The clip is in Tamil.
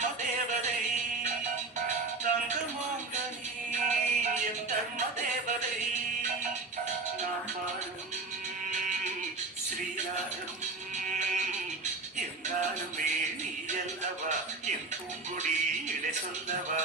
தர்ம தேவதை தங்கமாங்கனி என் தர்ம தேவதை நான் பாடும் ஸ்ரீராகம் எங்காலுமே நீ அல்லவா என் பூங்குடி இடை சொல்லவா